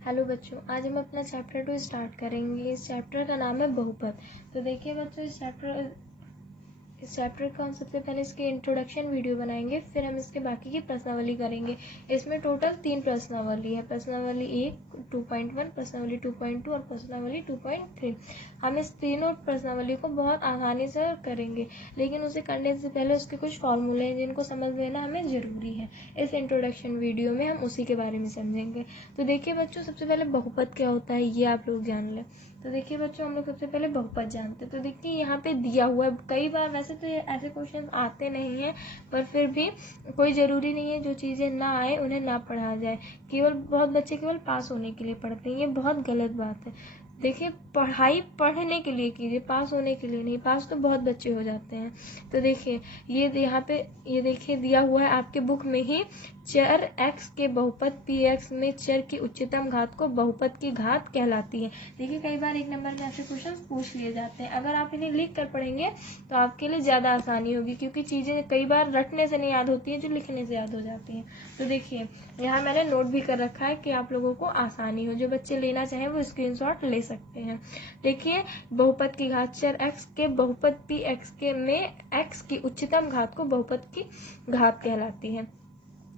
Hello बच्चों, आज हम अपना चैप्टर 2 स्टार्ट करेंगे। इस चैप्टर का नाम है बहुपद। तो देखिए बच्चों, इस चैप्टर का हम सबसे पहले इसके इंट्रोडक्शन वीडियो बनाएंगे, फिर हम इसके बाकी की प्रश्नावली करेंगे। इसमें टोटल 3 प्रश्नावली है, प्रश्नावली 1, 2.1, प्रश्नावली 2.2 और प्रश्नावली 2.3। हम इस तीनों प्रश्नावली को बहुत आसानी से करेंगे, लेकिन उसे करने से पहले उसके कुछ फॉर्मूले हैं जिनको समझ लेना हमें ज़रूरी है। इस इंट्रोडक्शन वीडियो में हम उसी के बारे में समझेंगे। तो देखिए बच्चों, सबसे पहले बहुपद क्या होता है ये आप लोग जान लें। तो देखिए बच्चों, हम लोग सबसे पहले बहुपद जानते हैं। तो देखिए यहाँ पे दिया हुआ है, कई बार वैसे तो ऐसे क्वेश्चन आते नहीं हैं, पर फिर भी कोई ज़रूरी नहीं है जो चीज़ें ना आए उन्हें ना पढ़ा जाए। केवल बहुत बच्चे केवल पास होने के लिए पढ़ते हैं, ये बहुत गलत बात है। देखिए, पढ़ाई पढ़ने के लिए कीजिए, पास होने के लिए नहीं। पास तो बहुत बच्चे हो जाते हैं। तो देखिए ये यहाँ पे ये देखिए दिया हुआ है आपके बुक में ही, चर x के बहुपद px में चर की उच्चतम घात को बहुपद की घात कहलाती है। देखिए कई बार एक नंबर में ऐसे क्वेश्चन पूछ लिए जाते हैं, अगर आप इन्हें लिख कर पढ़ेंगे तो आपके लिए ज़्यादा आसानी होगी, क्योंकि चीज़ें कई बार रटने से नहीं याद होती हैं, जो लिखने से याद हो जाती हैं। तो देखिए यहाँ मैंने नोट भी कर रखा है कि आप लोगों को आसानी हो, जो बच्चे लेना चाहें वो स्क्रीनशॉट ले सकते हैं। देखिए, बहुपद की घात चर x के बहुपद px के में x की उच्चतम घात को बहुपद की घात कहलाती है।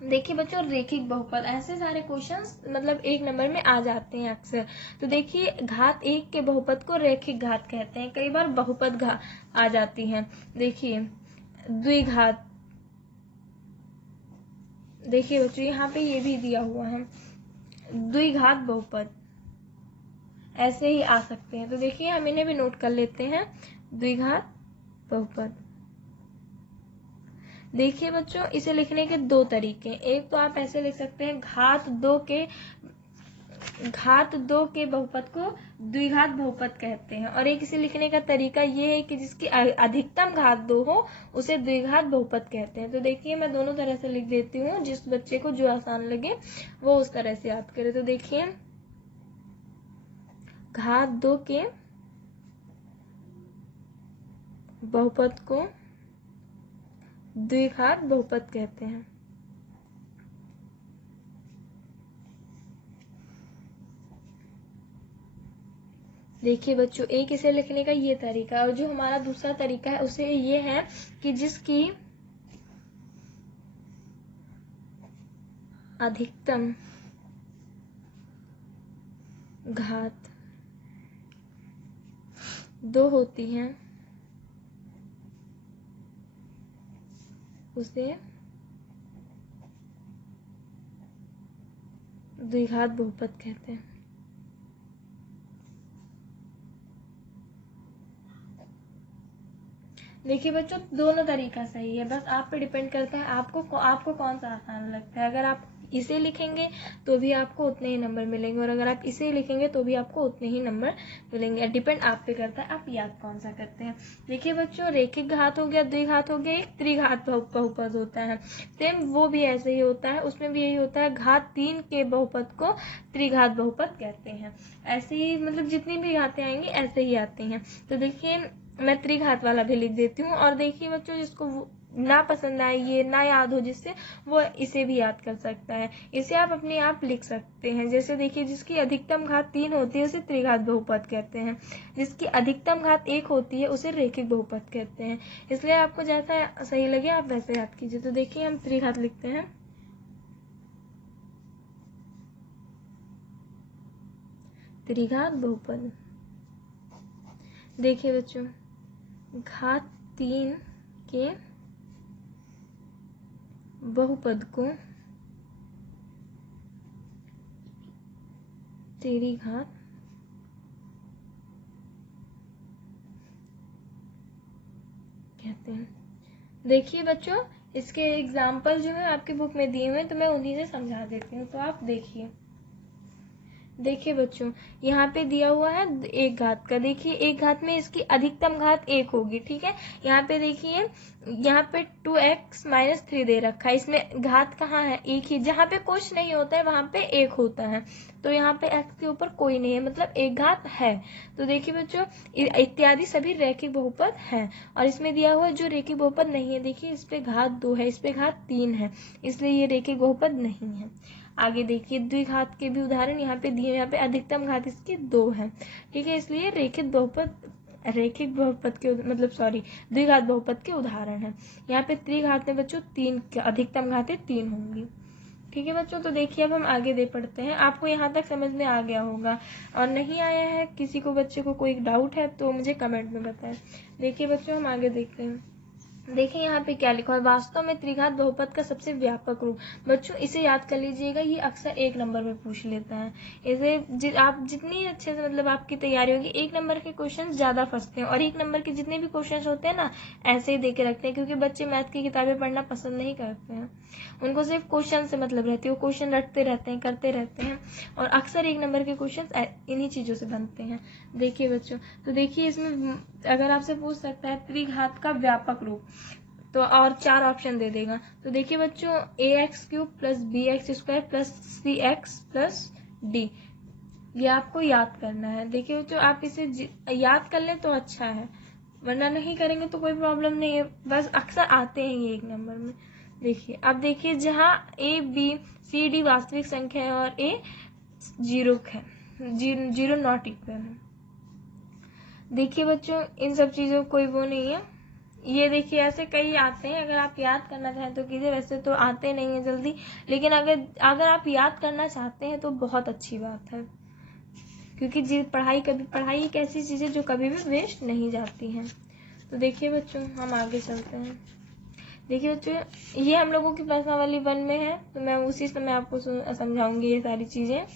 देखिए बच्चों, रेखिक बहुपद, ऐसे सारे क्वेश्चंस मतलब एक नंबर में आ जाते हैं अक्सर। तो देखिए, घात 1 के बहुपद को रेखिक घात कहते हैं। कई बार बहुपद घात आ जाती है। देखिए द्विघात, देखिए बच्चों यहाँ पे ये भी दिया हुआ है, द्विघात बहुपद ऐसे ही आ सकते हैं। तो देखिए हम इन्हें भी नोट कर लेते हैं, द्विघात बहुपद। देखिए बच्चों, इसे लिखने के दो तरीके हैं। एक तो आप ऐसे लिख सकते हैं, घात 2 के बहुपद को द्विघात बहुपद कहते हैं, और एक इसे लिखने का तरीका ये है कि जिसकी अधिकतम घात 2 हो उसे द्विघात बहुपद कहते हैं। तो देखिए मैं दोनों तरह से लिख देती हूँ, जिस बच्चे को जो आसान लगे वो उस तरह से याद करे। तो देखिए, घात 2 के बहुपद को द्विघात बहुपद कहते हैं। देखिए बच्चों, एक इसे लिखने का ये तरीका है, और जो हमारा दूसरा तरीका है उसे ये है कि जिसकी अधिकतम घात 2 होती है उसे द्विघात बहुपद कहते हैं। देखिए बच्चों, दोनों तरीका सही है, बस आप पे डिपेंड करता है आपको कौन सा आसान लगता है। अगर आप इसे लिखेंगे तो भी आपको उतने ही नंबर मिलेंगे, और अगर आप इसे लिखेंगे तो भी आपको उतने ही नंबर मिलेंगे। डिपेंड आप पे करता है आप याद कौन सा करते हैं। देखिए बच्चों, रेखिक घात हो गया, द्विघात हो गया, एक त्रिघात बहुपद होता है। सेम वो भी ऐसे ही होता है, उसमें भी यही होता है, घात 3 के बहुपद को त्रिघात बहुपद कहते हैं। ऐसे ही मतलब जितनी भी घातें आएंगी ऐसे ही आती हैं। तो देखिए मैं त्रिघात वाला भी लिख देती हूँ। और देखिए बच्चों, जिसको ना पसंद आए, ये ना याद हो जिससे, वो इसे भी याद कर सकता है। इसे आप अपने आप लिख सकते हैं। जैसे देखिए, जिसकी अधिकतम घात 3 होती है उसे त्रिघात बहुपद कहते हैं, जिसकी अधिकतम घात 1 होती है उसे रेखिक बहुपद कहते हैं। इसलिए आपको जैसा सही लगे आप वैसे याद कीजिए। तो देखिए हम त्रिघात लिखते हैं, त्रिघात बहुपद। देखिए बच्चों, घात 3 के बहुपद को त्रिघात कहते हैं। देखिए बच्चों, इसके एग्जाम्पल जो है आपके बुक में दिए हुए हैं, तो मैं उन्हीं से समझा देती हूँ। तो आप देखिए, देखिए बच्चों, यहाँ पे दिया हुआ है एक घात का। देखिए एक घात में इसकी अधिकतम घात 1 होगी, ठीक है। यहाँ पे देखिए, यहाँ पे 2x - 3 दे रखा है। इसमें घात कहाँ है? एक ही। जहाँ पे कुछ नहीं होता है वहां पे 1 होता है। तो यहाँ पे x के ऊपर कोई नहीं है, मतलब एक घात है। तो देखिए बच्चों, इत्यादि सभी रैखिक बहुपद हैं। और इसमें दिया हुआ जो रैखिक बहुपद नहीं है, देखिए इस पे घात 2 है, इस पे घात 3 है, इसलिए ये रैखिक बहुपद नहीं है। आगे देखिए द्विघात के भी उदाहरण यहाँ पे दिए, यहाँ पे अधिकतम घात इसकी 2 है, ठीक है, इसलिए रैखिक बहुपद के मतलब द्विघात बहुपद के उदाहरण है। यहाँ पे त्रिघात में बच्चों 3 अधिकतम घातें 3 होंगी, ठीक है बच्चों। तो देखिए अब हम आगे दे पढ़ते हैं। आपको यहाँ तक समझ में आ गया होगा, और नहीं आया है, किसी को बच्चे को कोई डाउट है तो मुझे कमेंट में बताएं। देखिए बच्चों हम आगे देखते हैं। देखिए यहाँ पे क्या लिखा है, वास्तव में त्रिघात बहुपद का सबसे व्यापक रूप। बच्चों इसे याद कर लीजिएगा, ये अक्सर 1 नंबर में पूछ लेता है। इसे आप जितनी अच्छे से मतलब आपकी तैयारी होगी, 1 नंबर के क्वेश्चन ज्यादा फंसते हैं, और 1 नंबर के जितने भी क्वेश्चन होते हैं ना, ऐसे ही दे के रखते हैं, क्योंकि बच्चे मैथ की किताबें पढ़ना पसंद नहीं करते हैं, उनको सिर्फ क्वेश्चन से मतलब रहती है, वो क्वेश्चन रटते रहते हैं, करते रहते हैं, और अक्सर 1 नंबर के क्वेश्चन इन्हीं चीजों से बनते हैं। देखिए बच्चों, तो देखिए इसमें अगर आपसे पूछ सकता है त्रिघात का व्यापक रूप, तो और 4 ऑप्शन दे देगा। तो देखिए बच्चों, ax³ + bx² + cx + d, ये आपको याद करना है। देखिए बच्चों, आप इसे याद कर लें तो अच्छा है, वरना नहीं करेंगे तो कोई प्रॉब्लम नहीं है, बस अक्सर आते हैं ये 1 नंबर में। देखिए अब देखिए, जहाँ a b c d वास्तविक संख्या है और a जीरो है, जीरो नॉट इक्वल है। देखिए बच्चों, इन सब चीजों कोई वो नहीं है। ये देखिए ऐसे कई आते हैं, अगर आप याद करना चाहें तो कीजिए, वैसे तो आते नहीं है जल्दी, लेकिन अगर आप याद करना चाहते हैं तो बहुत अच्छी बात है, क्योंकि पढ़ाई एक ऐसी चीज है जो कभी भी वेस्ट नहीं जाती है। तो देखिए बच्चों हम आगे चलते हैं। देखिए बच्चों, ये हम लोगों की प्रश्नावली 1 में है, तो मैं उसी समय आपको समझाऊंगी ये सारी चीजें।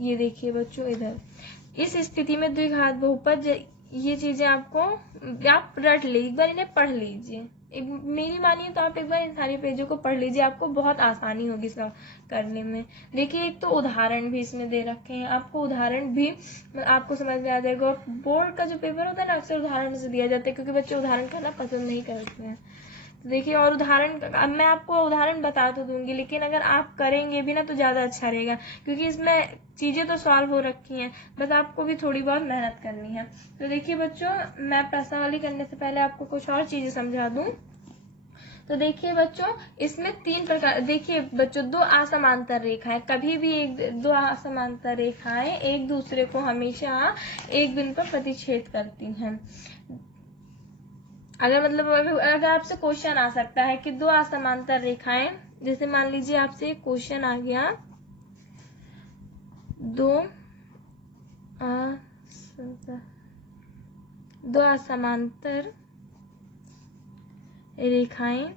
ये देखिए बच्चों, इधर इस स्थिति में द्विघात बहुपद, ये चीजें आपको आप रट लीजिए, एक बार इन्हें पढ़ लीजिए, मेरी मानिए तो आप एक बार इन सारी पेजों को पढ़ लीजिए, आपको बहुत आसानी होगी सब करने में। देखिए एक तो उदाहरण भी इसमें दे रखे हैं, आपको उदाहरण भी आपको समझ में आ जाएगा। बोर्ड का जो पेपर होता है ना, अक्सर उदाहरण से दिया जाता है, क्योंकि बच्चे उदाहरण करना पसंद नहीं करते हैं। तो देखिए, और उदाहरण, अब मैं आपको उदाहरण बता तो दूंगी, लेकिन अगर आप करेंगे भी ना तो ज्यादा अच्छा रहेगा, क्योंकि इसमें चीजें तो सॉल्व हो रखी हैं, बस आपको भी थोड़ी बहुत मेहनत करनी है। तो देखिए बच्चों, मैं प्रश्नावली करने से पहले आपको कुछ और चीजें समझा दूं। तो देखिए बच्चों, इसमें 3 प्रकार, देखिए बच्चों, 2 असमांतर रेखाएं, कभी भी 2 असमांतर रेखाएं एक दूसरे को हमेशा एक बिंदु पर प्रतिच्छेद करती हैं। अगर आपसे क्वेश्चन आ सकता है कि 2 असमांतर रेखाएं, जैसे मान लीजिए आपसे एक क्वेश्चन आ गया, 2 असमांतर रेखाएं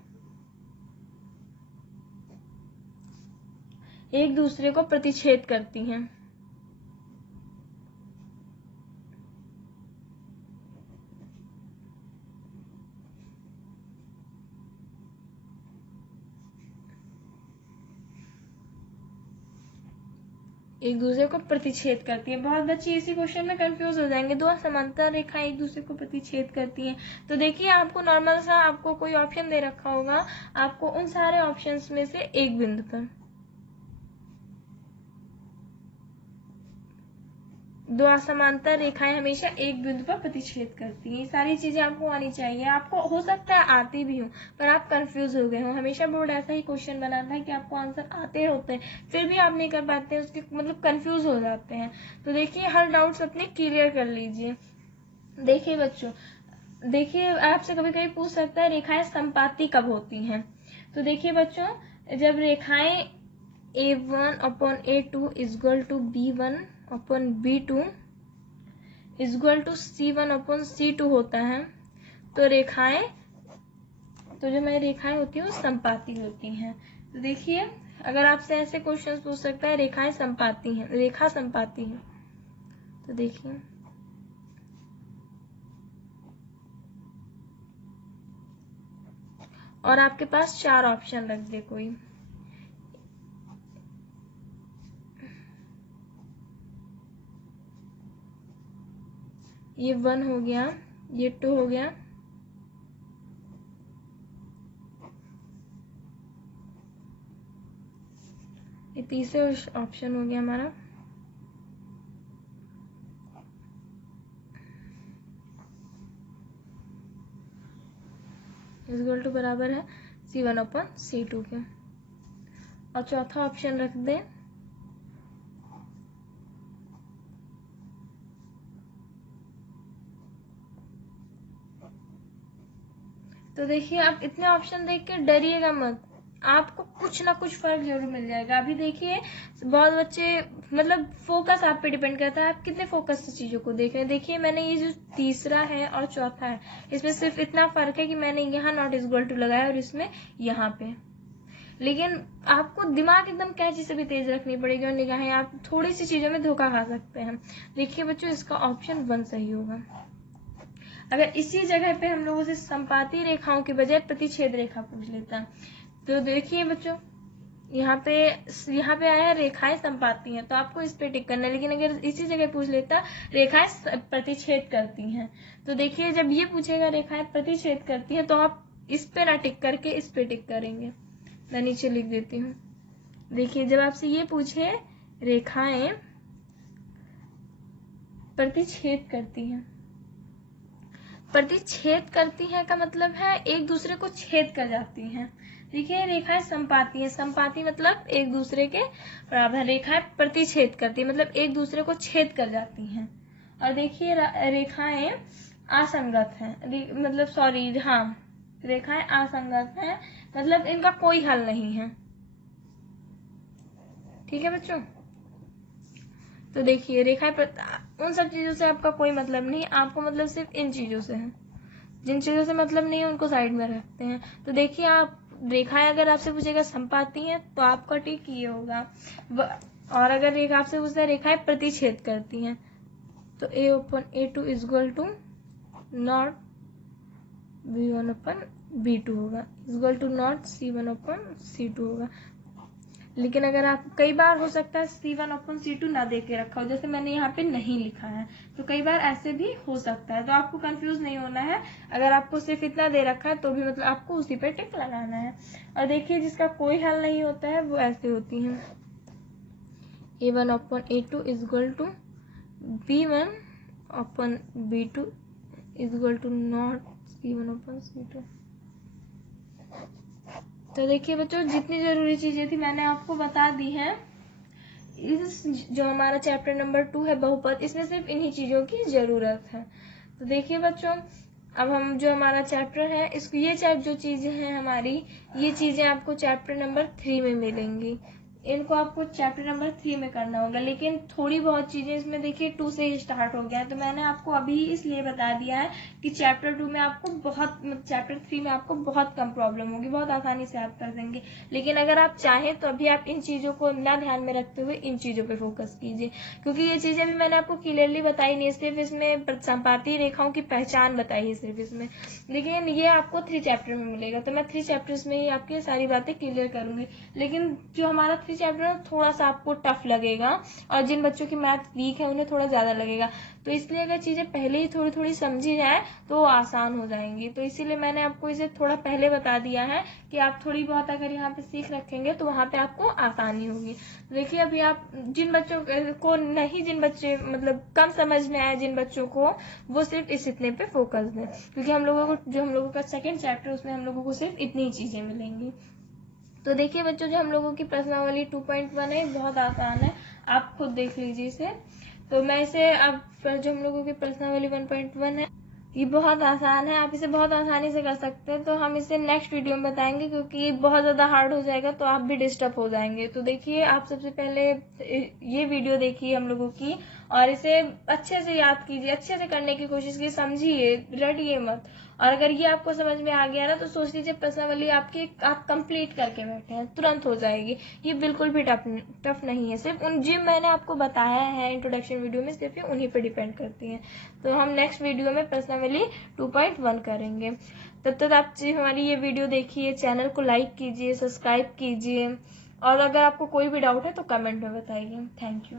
एक दूसरे को प्रतिच्छेद करती हैं। एक दूसरे को प्रतिच्छेद करती है। बहुत बच्चे इसी क्वेश्चन में कंफ्यूज हो जाएंगे, 2 समांतर रेखाएं एक दूसरे को प्रतिच्छेद करती हैं। तो देखिए, आपको नॉर्मल सा आपको कोई ऑप्शन दे रखा होगा, आपको उन सारे ऑप्शंस में से एक बिंदु पर 2 असमांतर रेखाएं हमेशा एक बिंदु पर प्रतिच्छेद करती हैं। ये सारी चीजें आपको आनी चाहिए। आपको हो सकता है आती भी हो, पर आप कंफ्यूज हो गए हो। हमेशा बोर्ड ऐसा ही क्वेश्चन बनाता है कि आपको आंसर आते होते हैं, फिर भी आप नहीं कर पाते, उसके मतलब कंफ्यूज हो जाते हैं। तो देखिए, हर डाउट्स अपने क्लियर कर लीजिए। देखिए बच्चों, देखिए आपसे कभी कभी पूछ सकता है रेखाएं संपाती कब होती हैं। तो देखिए बच्चों, जब रेखाएं A1/A2 = B1/B2 = C1/C2 होता है, तो जो मेरी रेखाएं होती हैं वो संपाती होती हैं। तो देखिए, अगर आपसे ऐसे क्वेश्चन पूछ सकता है रेखा संपाती है, तो देखिए और आपके पास 4 ऑप्शन रख दे कोई, ये 1 हो गया, ये 2 हो गया, ये तीसरा ऑप्शन हो गया हमारा। इक्वल टू बराबर है C1/C2 के। और चौथा ऑप्शन रख दें तो देखिए आप इतने ऑप्शन देख के डरिएगा मत, आपको कुछ ना कुछ फर्क जरूर मिल जाएगा। अभी देखिए बहुत बच्चे मतलब फोकस आप पे डिपेंड करता है, आप कितने फोकस से चीजों को देख रहे हैं। देखिए मैंने ये जो तीसरा है और चौथा है इसमें सिर्फ इतना फर्क है कि मैंने यहाँ नॉट इक्वल टू लगाया और इसमें यहाँ पे, लेकिन आपको दिमाग एकदम कैची से भी तेज रखनी पड़ेगी और निगाहें, आप थोड़ी सी चीजों में धोखा खा सकते हैं। देखिए बच्चों इसका ऑप्शन 1 सही होगा। अगर इसी जगह पे हम लोगों से संपाती रेखाओं के बजाय प्रतिच्छेद रेखा पूछ लेता तो देखिए बच्चों यहाँ पे आया है रेखाएं संपाती हैं, तो आपको इस पे टिक करना है। लेकिन अगर इसी जगह पूछ लेता रेखाएं प्रतिच्छेद करती हैं, तो देखिए जब ये पूछेगा रेखाएं प्रतिच्छेद करती हैं तो आप इस पे ना टिक करके इस पे टिक करेंगे। मैं नीचे लिख देती हूँ। देखिए जब आपसे ये पूछे रेखाएं प्रतिच्छेद करती हैं, प्रतिच्छेद करती हैं का मतलब है एक दूसरे को छेद कर जाती हैं। देखिए रेखाएं संपाती हैं, संपाती मतलब एक दूसरे के बराबर, रेखाएं प्रतिच्छेद करती है मतलब एक दूसरे को छेद कर जाती हैं। और देखिए रेखाएं असंगत हैं, मतलब सॉरी हाँ रेखाएं असंगत हैं मतलब इनका कोई हल नहीं है। ठीक है बच्चों, तो देखिए रेखाएं उन सब चीजों से आपका कोई मतलब नहीं, आपको मतलब सिर्फ इन चीजों से है। जिन चीजों से मतलब नहीं है उनको साइड में रखते हैं। तो देखिए आप रेखाएं अगर आपसे पूछेगा संपाती हैं तो आपका टिक ये होगा, और अगर रेखा आपसे पूछता है रेखाएं प्रतिच्छेद करती हैं तो A/A2 equal to not B1/B2 होगा, इक्वल टू नॉट C1/C2 होगा। लेकिन अगर आप कई बार हो सकता है C1/C2 ना दे के रखा हो, जैसे मैंने यहाँ पे नहीं लिखा है, तो कई बार ऐसे भी हो सकता है, तो आपको कंफ्यूज नहीं होना है। अगर आपको सिर्फ इतना दे रखा है तो भी मतलब आपको उसी पे टिक लगाना है। और देखिए जिसका कोई हल नहीं होता है वो ऐसे होती है A1/A2 equal to B1/B2 equal to not C1/C2। तो देखिए बच्चों जितनी जरूरी चीजें थी मैंने आपको बता दी हैं। इस जो हमारा चैप्टर नंबर 2 है बहुपद, इसमें सिर्फ इन्हीं चीजों की जरूरत है। तो देखिए बच्चों अब हम जो हमारा चैप्टर है इसको ये जो चीजें हैं हमारी, ये चीजें आपको चैप्टर नंबर 3 में मिलेंगी। इनको आपको चैप्टर नंबर 3 में करना होगा, लेकिन थोड़ी बहुत चीजें इसमें देखिए 2 से ही स्टार्ट हो गया है। तो मैंने आपको अभी इसलिए बता दिया है कि चैप्टर 2 में आपको चैप्टर 3 में आपको बहुत कम प्रॉब्लम होगी, बहुत आसानी से आप कर देंगे। लेकिन अगर आप चाहें तो अभी आप इन चीजों को ना ध्यान में रखते हुए इन चीजों पे फोकस कीजिए, क्योंकि ये चीजें भी मैंने आपको क्लियरली बताई नहीं, सिर्फ इसमें संपाती रेखाओं की पहचान बताई है सिर्फ इसमें, लेकिन ये आपको 3 चैप्टर में मिलेगा। तो मैं 3 चैप्टर्स में ही आपकी सारी बातें क्लियर करूंगी। लेकिन जो हमारा 3 चैप्टर थोड़ा सा आपको टफ लगेगा, और जिन बच्चों की मैथ वीक है उन्हें थोड़ा ज्यादा लगेगा। तो इसलिए अगर चीजें पहले ही थोड़ी थोड़ी समझी जाए तो वो आसान हो जाएंगी। तो इसीलिए मैंने आपको इसे थोड़ा पहले बता दिया है कि आप थोड़ी बहुत अगर यहाँ पे सीख रखेंगे तो वहां पे आपको आसानी होगी। देखिए अभी आप जिन बच्चों को नहीं, जिन बच्चे मतलब कम समझ में आए जिन बच्चों को, वो सिर्फ इस इतने पे फोकस दें, क्योंकि हम लोगों का सेकेंड चैप्टर उसमें हम लोगों को सिर्फ इतनी चीजें मिलेंगी। तो देखिए बच्चों जो हम लोगों की प्रश्नावली 2.1 है बहुत आसान है, आप खुद देख लीजिए इसे। तो मैं इसे अब जो हम लोगों की प्रश्नावली 1.1 है ये बहुत आसान है, आप इसे बहुत आसानी से कर सकते हैं। तो हम इसे नेक्स्ट वीडियो में बताएंगे, क्योंकि बहुत ज़्यादा हार्ड हो जाएगा तो आप भी डिस्टर्ब हो जाएंगे। तो देखिए आप सबसे पहले ये वीडियो देखिए हम लोगों की, और इसे अच्छे से याद कीजिए, अच्छे से करने की कोशिश कीजिए, समझिए, रटिए मत। और अगर ये आपको समझ में आ गया ना तो सोच लीजिए प्रश्नावली आपकी आप कंप्लीट करके बैठे हैं, तुरंत हो जाएगी। ये बिल्कुल भी टफ नहीं है, सिर्फ उन जिन मैंने आपको बताया है इंट्रोडक्शन वीडियो में सिर्फ ये उन्हीं पे डिपेंड करती हैं। तो हम नेक्स्ट वीडियो में प्रश्नावली 2.1 करेंगे। तब तक आप हमारी ये वीडियो देखिए, चैनल को लाइक कीजिए, सब्सक्राइब कीजिए, और अगर आपको कोई भी डाउट है तो कमेंट में बताइए। Thank you.